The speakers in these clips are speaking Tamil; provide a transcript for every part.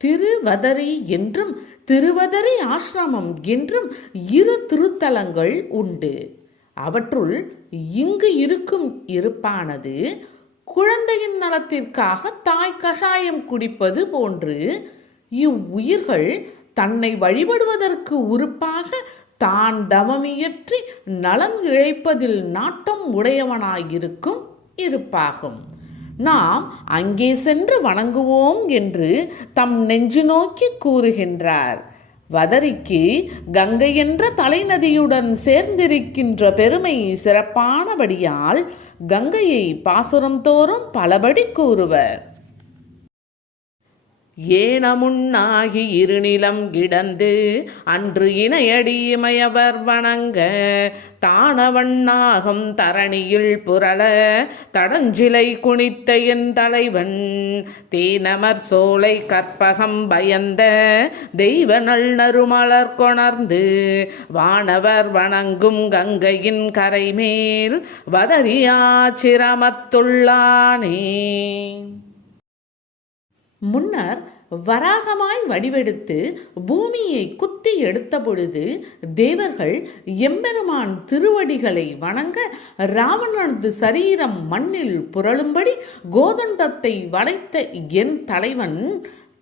திருவதரி என்றும் திருவதரி ஆசிரமம் என்றும் இரு திருத்தலங்கள் உண்டு. அவற்றுள் இங்கு இருக்கும் இருப்பானது குழந்தையின் நலத்திற்காக தாய் கஷாயம் குடிப்பது போன்று இவ்வுயிர்கள் தன்னை வழிபடுவதற்கு உறுப்பாக தான் தவமியற்றி நலம் இழைப்பதில் நாட்டம் உடையவனாயிருக்கும் இருப்பாகும். நாம் அங்கே சென்று வணங்குவோம் என்று தம் நெஞ்சு நோக்கி கூறுகின்றார். வதரிக்கு கங்கை என்ற தலைநதியுடன் சேர்ந்திருக்கின்ற பெருமை சிறப்பானபடியால் கங்கையை பாசுரம் தோறும் பலபடி கூறுவர். ஏனமுன்னாகி இருநிலம் கிடந்து அன்று இணையடிமையவர் வணங்க தானவண்ணாகம் தரணியில் புரள தடஞ்சிலை குனித்த என் தலைவன் தேனமர் சோலை கற்பகம் பயந்த தெய்வ நல்நறுமலர் கொணர்ந்து வானவர் வணங்கும் கங்கையின் கரைமேல் வதரியாச்சிரமத்துள்ளானே முன்னர் வராகமாய் வடிவெடுத்து பூமியை குத்தி எடுத்த பொழுது தேவர்கள் எம்பெருமான் திருவடிகளை வணங்க ராவணனது சரீரம் மண்ணில் புரளும்படி கோதண்டத்தை வளைத்த என் தலைவன்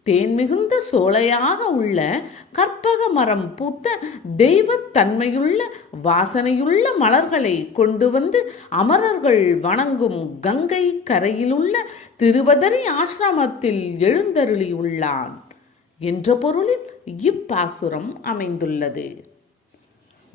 தேன் மிகுந்த சோலையாக உள்ள கற்பக மரம் பூத்த தெய்வத்தன்மையுள்ள வாசனையுள்ள மலர்களை கொண்டு வந்து அமரர்கள் வணங்கும் கங்கை கரையிலுள்ள திருவதரி ஆசிரமத்தில் எழுந்தருளியுள்ளான் என்ற பொருளில் இப்பாசுரம் அமைந்துள்ளது.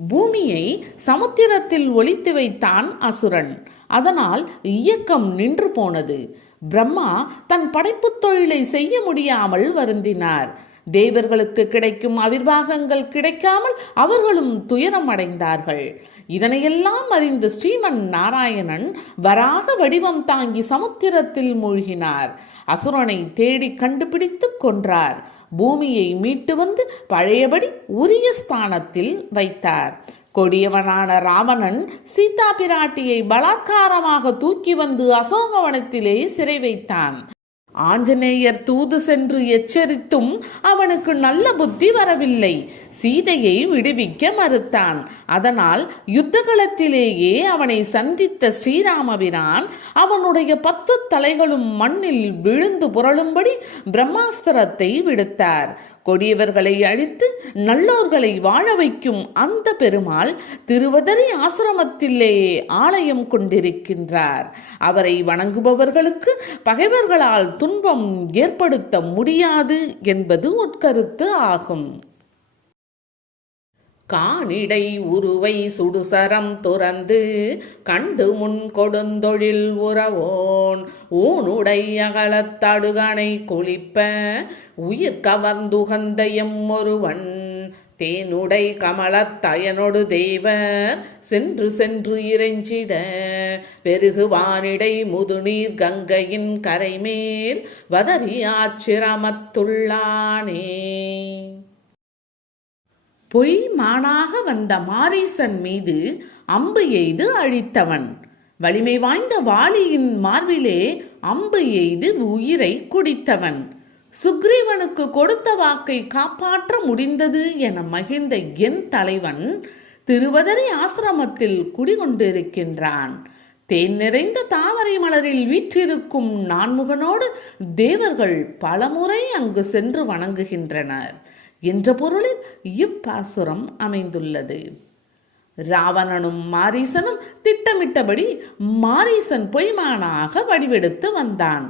பூமியை சமுத்திரத்தில் ஒழித்து வைத்தான் அசுரன். அதனால் இயக்கம் நின்று போனது. பிரம்மா தன் படைப்புத் தொழிலை செய்ய முடியாமல் வருந்தினார். தேவர்களுக்கு கிடைக்கும் அவிர்வாகங்கள் கிடைக்காமல் அவர்களும் துயரம் அடைந்தார்கள். இதனையெல்லாம் அறிந்த ஸ்ரீமன் நாராயணன் வராக வடிவம் தாங்கி சமுத்திரத்தில் மூழ்கினார். அசுரனை தேடி கண்டுபிடித்து கொன்றார். பூமியை மீட்டு வந்து பழையபடி உரிய ஸ்தானத்தில் வைத்தார். கொடியவனான ராவணன் சீதா பிராட்டியை பலாத்காரமாக தூக்கி வந்து அசோகவனத்திலே சிறை வைத்தான். ஆஞ்சநேயர் தூது சென்று எச்சரித்தும் அவனுக்கு நல்ல புத்தி வரவில்லை. சீதையை விடுவிக்க மறுத்தான். அதனால் யுத்தகலத்திலேயே அவனை சந்தித்த ஸ்ரீராமபிரான் அவனுடைய பத்து தலைகளும் மண்ணில் விழுந்து புரளும்படி பிரம்மாஸ்திரத்தை விடுத்தார். கொடியவர்களை அழித்து நல்லோர்களை வாழ வைக்கும் அந்த பெருமாள் திருவதரி ஆசிரமத்திலே ஆலயம் கொண்டிருக்கின்றார். அவரை வணங்குபவர்களுக்கு பகைவர்களால் துன்பம் ஏற்படுத்த முடியாது என்பது உட்கருத்து ஆகும். கானிடை உருவை சுடுசரம் துறந்து கண்டு முன் கொடுந்தொழில் உறவோன். ஊனுடை அகலத்தடுகனை குளிப்ப உயிர் கவர்ந்துகந்த எம்மொருவன் தேனுடை கமலத்தயனொடு தேவர் சென்று சென்று இறைஞ்சிட பெருகு வானிடை முதுநீர் கங்கையின் கரைமேல் வதறியாச்சிரமத்துள்ளானே பொய் மானாக வந்த மாரீசன் மீது அம்பு எய்து அழித்தவன். வலிமை வாய்ந்த வாலியின் மார்பிலே அம்பு எய்து உயிரை குடித்தவன். சுக்ரீவனுக்கு கொடுத்த வாக்கை காப்பாற்ற முடிந்தது என மகிழ்ந்த என் தலைவன் திருவதரி ஆசிரமத்தில் குடிகொண்டிருக்கின்றான். தேன் நிறைந்த தாமரை மலரில் வீற்றிருக்கும் நான்முகனோடு தேவர்கள் பலமுறை அங்கு சென்று வணங்குகின்றனர். என்ற பொருளில் இப்பாசுரம் அமைந்துள்ளது. ராவணனும் மாரீசனும் திட்டமிட்டபடி மாரீசன் பொய்மானாக வடிவெடுத்து வந்தான்.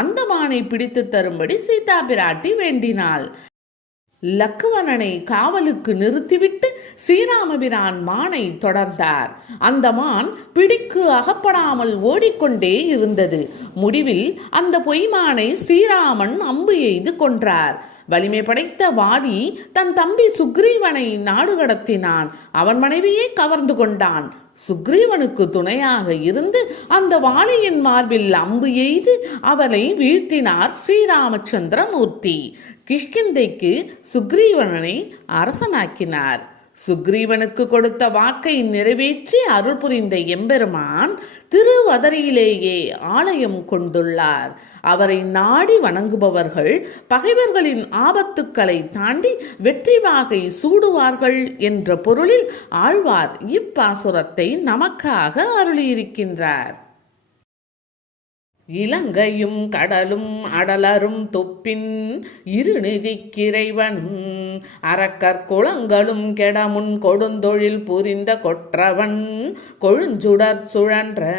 அந்த மானை பிடித்து தரும்படி சீதா பிராட்டி வேண்டினாள். லக்குவனனை காவலுக்கு நிறுத்திவிட்டு ஸ்ரீராமபிரான் மானை தொடர்ந்தார். அந்த மான் பிடிக்கு அகப்படாமல் ஓடிக்கொண்டே இருந்தது. முடிவில் அந்த பொய்மானை ஸ்ரீராமன் அம்பு எய்து கொன்றார். வலிமை படைத்த வாலி தன் தம்பி சுக்ரீவனை நாடு கடத்தினான். அவன் மனைவியை கவர்ந்து கொண்டான். சுக்ரீவனுக்கு துணையாக இருந்து அந்த வாளியின் மார்பில் அம்பு எய்து அவனை வீழ்த்தினார் ஸ்ரீராமச்சந்திரமூர்த்தி. கிஷ்கிந்தைக்கு சுக்ரீவனை அரசனாக்கினார். சுக்ரீவனுக்கு கொடுத்த வாக்கை நிறைவேற்றி அருள் புரிந்த எம்பெருமான் திருவதரியிலேயே ஆலயம் கொண்டுள்ளார். அவரை நாடி வணங்குபவர்கள் பகைவர்களின் ஆபத்துக்களை தாண்டி வெற்றி வாகை சூடுவார்கள் என்ற பொருளில் ஆழ்வார் இப்பாசுரத்தை நமக்காக அருளியிருக்கின்றார். இலங்கையும் கடலும் அடலரும் தொப்பின் இருநிதிக்கிறைவனும் அறக்கற் குளங்களும் கெடமுன் கொடுந்தொழில் புரிந்த கொற்றவன் கொழுஞ்சுடர் சுழன்ற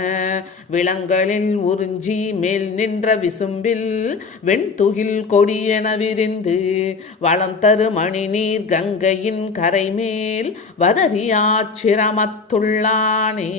விலங்களில் உறிஞ்சி மேல் நின்ற விசும்பில் வெண்துகில் கொடியென விரிந்து வளந்தரு மணிநீர் கங்கையின் கரைமேல் வதறியாச்சிரமத்துள்ளானே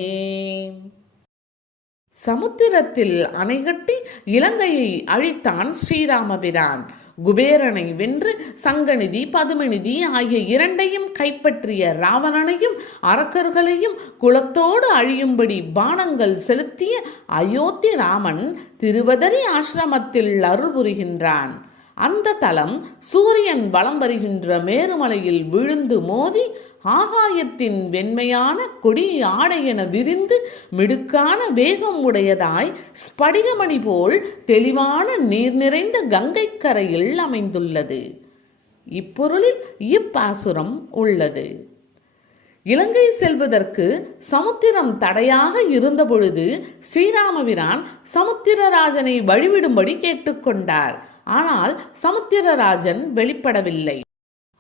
சமுத்திரத்தில் அணைகட்டி இலங்கையை அழித்தான் ஸ்ரீராமபிரான். குபேரனை வென்று சங்கநிதி பதுமநிதி ஆகிய இரண்டையும் கைப்பற்றிய ராவணனையும் அரக்கர்களையும் குலத்தோடு அழியும்படி பானங்கள் செலுத்திய அயோத்தி ராமன் திருவதரி ஆசிரமத்தில் அருள் புரிகின்றான். அந்த தலம் சூரியன் வலம் வருகின்ற மேருமலையில் விழுந்து மோதி ஆகாயத்தின் வெண்மையான கொடி ஆடை என விரிந்து மிடுக்கான வேகம் உடையதாய் ஸ்படிகமணி போல் தெளிவான நீர் நிறைந்த கங்கை கரையில் அமைந்துள்ளது. இப்பொருளில் இப்பாசுரம் உள்ளது. இலங்கை செல்வதற்கு சமுத்திரம் தடையாக இருந்தபொழுது ஸ்ரீராமபிரான் சமுத்திரராஜனை வழிவிடும்படி கேட்டுக்கொண்டார். ஆனால் சமுத்திரராஜன் வெளிப்படவில்லை.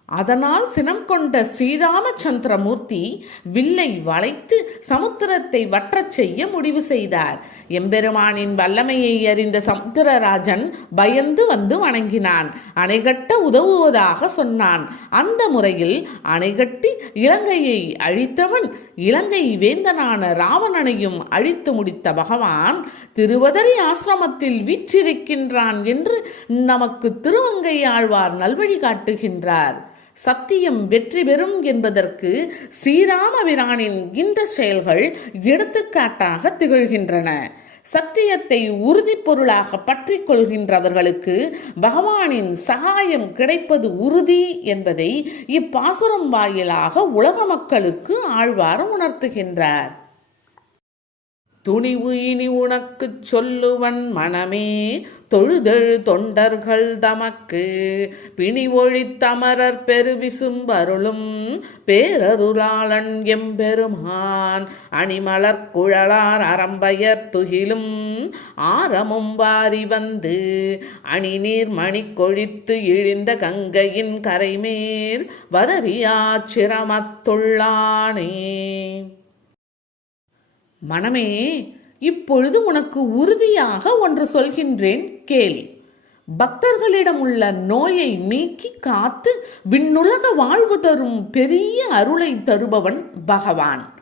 அதனால் சினம் கொண்ட ஸ்ரீராமச்சந்திரமூர்த்தி வில்லை வளைத்து சமுத்திரத்தை வற்றச் செய்ய முடிவு செய்தார். எம்பெருமானின் வல்லமையை அறிந்த சமுத்திரராஜன் பயந்து வந்து வணங்கினான். அணைகட்ட உதவுவதாக சொன்னான். அந்த முறையில் அணைகட்டி இலங்கையை அழித்தவன் இலங்கை வேந்தனான ராவணனையும் அழித்து முடித்த பகவான் திருவதரி ஆசிரமத்தில் வீற்றிருக்கின்றான் என்று நமக்கு திருவங்கை ஆழ்வார் நல்வழி காட்டுகின்றார். சத்தியம் வெற்றி பெறும் என்பதற்கு ஸ்ரீராமபிரானின் இந்த செயல்கள் எடுத்துக்காட்டாக திகழ்கின்றன. சத்தியத்தை உறுதிப் பொருளாக பற்றி கொள்கின்றவர்களுக்கு பகவானின் சகாயம் கிடைப்பது உறுதி என்பதை இப்பாசுரம் வாயிலாக உலக மக்களுக்கு ஆழ்வாரம் உணர்த்துகின்றார். துணிவு இனி உனக்குச் சொல்லுவன் மனமே தொழுதெழு தொண்டர்கள் தமக்கு. பிணி ஒழித்தமரர் பெருவிசும்பருளும் பேரருளாளன் எம்பெருமான். அணிமலர் குழலார் அரம்பயர் துகிலும் ஆரமும் வாரி வந்து அணிநீர் மணி கொழித்து இழிந்த கங்கையின் கரைமேல் வதறியாச்சிரமத்துள்ளானே மனமே இப்பொழுது உனக்கு உறுதியாக ஒன்று சொல்கின்றேன் கேள். பக்தர்களிடம் உள்ள நோயை நீக்கி காத்து விண்ணுலக வாழ்வு தரும் பெரிய அருளை தருபவன் பகவான்.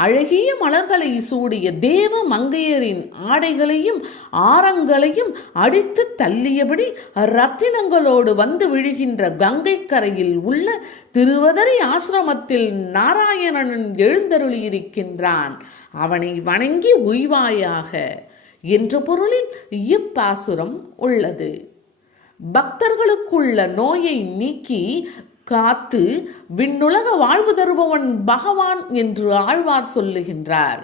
அழகிய மலர்களை சூடிய தேவ மங்கையரின் ஆடைகளையும் ஆரங்களையும் அடித்து தள்ளியபடி ரத்தினங்களோடு வந்து விழுகின்ற கங்கை கரையில் உள்ள திருவதரி ஆசிரமத்தில் நாராயணன் எழுந்தருளியிருக்கின்றான். அவனை வணங்கி உய்வாயாக. என்ற பொருளில் இப்பாசுரம் உள்ளது. பக்தர்களுக்குள்ள நோயை நீக்கி காத்து விண்ணுலக வாழ்வு தருபவன் பகவான் என்று ஆழ்வார் சொல்லுகின்றார்.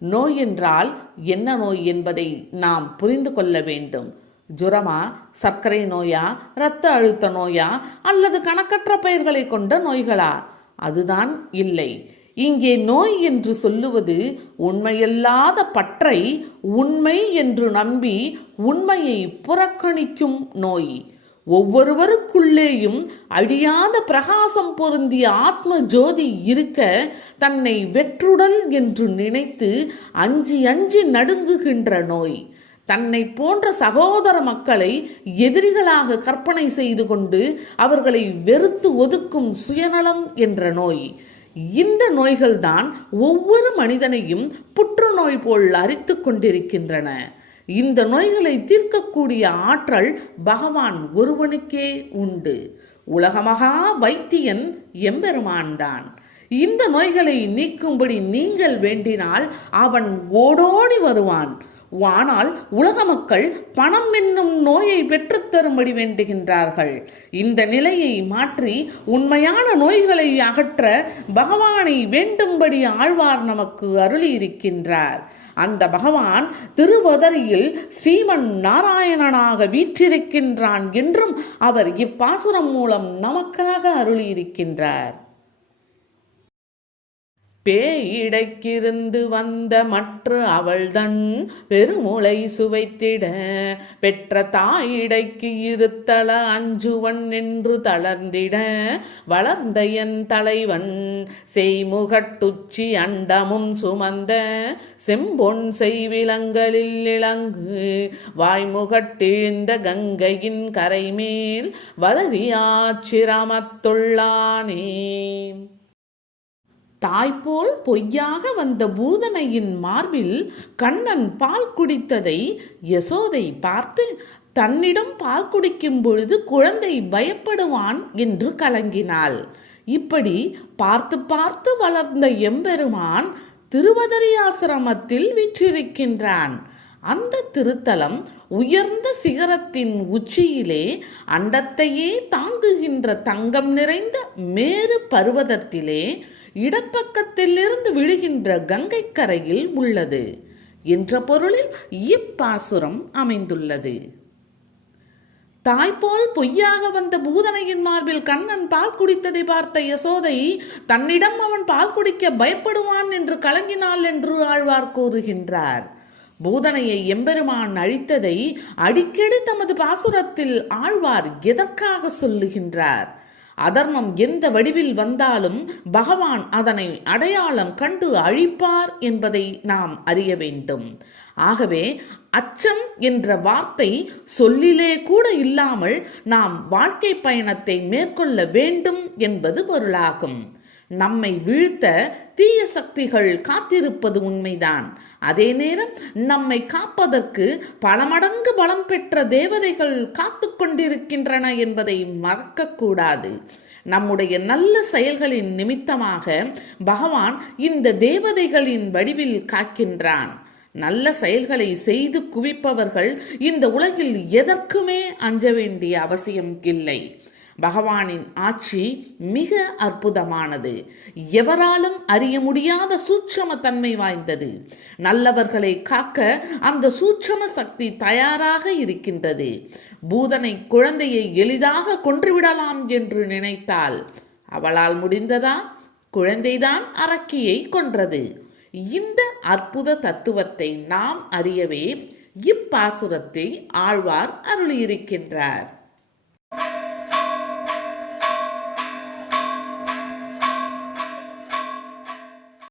நோய் என்றால் என்ன நோய் என்பதை நாம் புரிந்து கொள்ள வேண்டும். ஜுரமா சர்க்கரை நோயா இரத்த அழுத்த நோயா அல்லது கணக்கற்ற பெயர்களை கொண்ட நோய்களா? அதுதான் இல்லை. இங்கே நோய் என்று சொல்லுவது உண்மையல்லாத பற்றை உண்மை என்று நம்பி உண்மையை புறக்கணிக்கும் நோய். ஒவ்வொருவருக்குள்ளேயும் அழியாத பிரகாசம் பொருந்திய ஆத்ம ஜோதி இருக்க தன்னை வெற்றுடல் என்று நினைத்து அஞ்சி அஞ்சி நடுங்குகின்ற நோய். தன்னை போன்ற சகோதர மக்களை எதிரிகளாக கற்பனை செய்து கொண்டு அவர்களை வெறுத்து ஒதுக்கும் சுயநலம் என்ற நோய். இந்த நோய்கள்தான் ஒவ்வொரு மனிதனையும் புற்றுநோய் போல் அரித்து கொண்டிருக்கின்றன. இந்த நோய்களை தீர்க்கக்கூடிய ஆற்றல் பகவான் ஒருவனுக்கே உண்டு. உலகமகா வைத்தியன் எம்பெருமான்தான் இந்த நோய்களை நீக்கும்படி நீங்கள் வேண்டினால் அவன் ஓடோடி வருவான். ஆனால் உலக மக்கள் பணம் என்னும் நோயை பெற்றுத்தரும்படி வேண்டுகின்றார்கள். இந்த நிலையை மாற்றி உண்மையான நோய்களை அகற்ற பகவானை வேண்டும்படி ஆழ்வார் நமக்கு அருளியிருக்கின்றார். அந்த பகவான் திருவதரியில் ஸ்ரீமன் நாராயணனாக வீற்றிருக்கின்றான் என்றும் அவர் இப்பாசுரம் மூலம் நமக்காக அருளியிருக்கின்றார். பேயிடைக்கிருந்து வந்த மற்ற அவள்தன் பெருமுளை சுவைத்திட பெற்ற தாயிடைக்கு இருத்தல அஞ்சுவன் என்று தளர்ந்திட வளர்ந்த என் தலைவன் செய்முகட்டுச்சி அண்டமும் சுமந்த செம்பொன் செய்விலங்களில் இளங்கு வாய்முகட்டிழிந்த கங்கையின் கரைமேல் வதரியாச்சிரமத்துள்ளானே தாய்போல் பொய்யாக வந்த பூதனையின் மார்பில் கண்ணன் பால் குடித்ததை யசோதை பார்த்து தன்னிடம் பால் குடிக்கும் பொழுது குழந்தை பயப்படுவான் என்று கலங்கினாள். இப்படி பார்த்து பார்த்து வளர்ந்த எம்பெருமான் திருவதரி ஆசிரமத்தில் விற்றிருக்கின்றான். அந்த திருத்தலம் உயர்ந்த சிகரத்தின் உச்சியிலே அண்டத்தையே தாங்குகின்ற தங்கம் நிறைந்த மேரு பர்வதத்திலே இடப்பக்கத்திலிருந்து விழுகின்ற கங்கை கரையில் உள்ளது என்ற பொருளில் இப்பாசுரம் அமைந்துள்ளது. தாய்போல் பொய்யாக வந்த பூதனையின் மார்பில் கண்ணன் பால் குடித்ததை பார்த்த யசோதை தன்னிடம் அவன் பால் குடிக்க பயப்படுவான் என்று கலங்கினாள் என்று ஆழ்வார் கூறுகின்றார். பூதனையை எம்பெருமான் அழித்ததை அடிக்கடி தமது பாசுரத்தில் ஆழ்வார் எதற்காக சொல்லுகின்றார்? அதர்மம் எந்த வடிவில் வந்தாலும் பகவான் அதனை அடையாளம் கண்டு அழிப்பார் என்பதை நாம் அறிய வேண்டும். ஆகவே அச்சம் என்ற வார்த்தை சொல்லிலே கூட இல்லாமல் நாம் வாழ்க்கை பயணத்தை மேற்கொள்ள வேண்டும் என்பது பொருளாகும். நம்மை வீழ்த்த தீய சக்திகள் காத்திருப்பது உண்மைதான். அதே நேரம் நம்மை காப்பதற்கு பல மடங்கு பலம் பெற்ற தேவதைகள் காத்து கொண்டிருக்கின்றன என்பதை மறக்கக்கூடாது. நம்முடைய நல்ல செயல்களின் நிமித்தமாக பகவான் இந்த தேவதைகளின் வடிவில் காக்கின்றான். நல்ல செயல்களை செய்து குவிப்பவர்கள் இந்த உலகில் எதற்குமே அஞ்ச வேண்டிய அவசியம் இல்லை. பகவானின் ஆட்சி மிக அற்புதமானது. எவராலும் அறிய முடியாத சூட்சம தன்மை வாய்ந்தது. நல்லவர்களை காக்க அந்த சூட்சம சக்தி தயாராக இருக்கின்றது. பூதனை குழந்தையை எளிதாக கொன்றுவிடலாம் என்று நினைத்தால் அவளால் முடிந்ததா? குழந்தைதான் அரக்கியை கொன்றது. இந்த அற்புத தத்துவத்தை நாம் அறியவே இப்பாசுரத்தை ஆழ்வார் அருளியிருக்கின்றார்.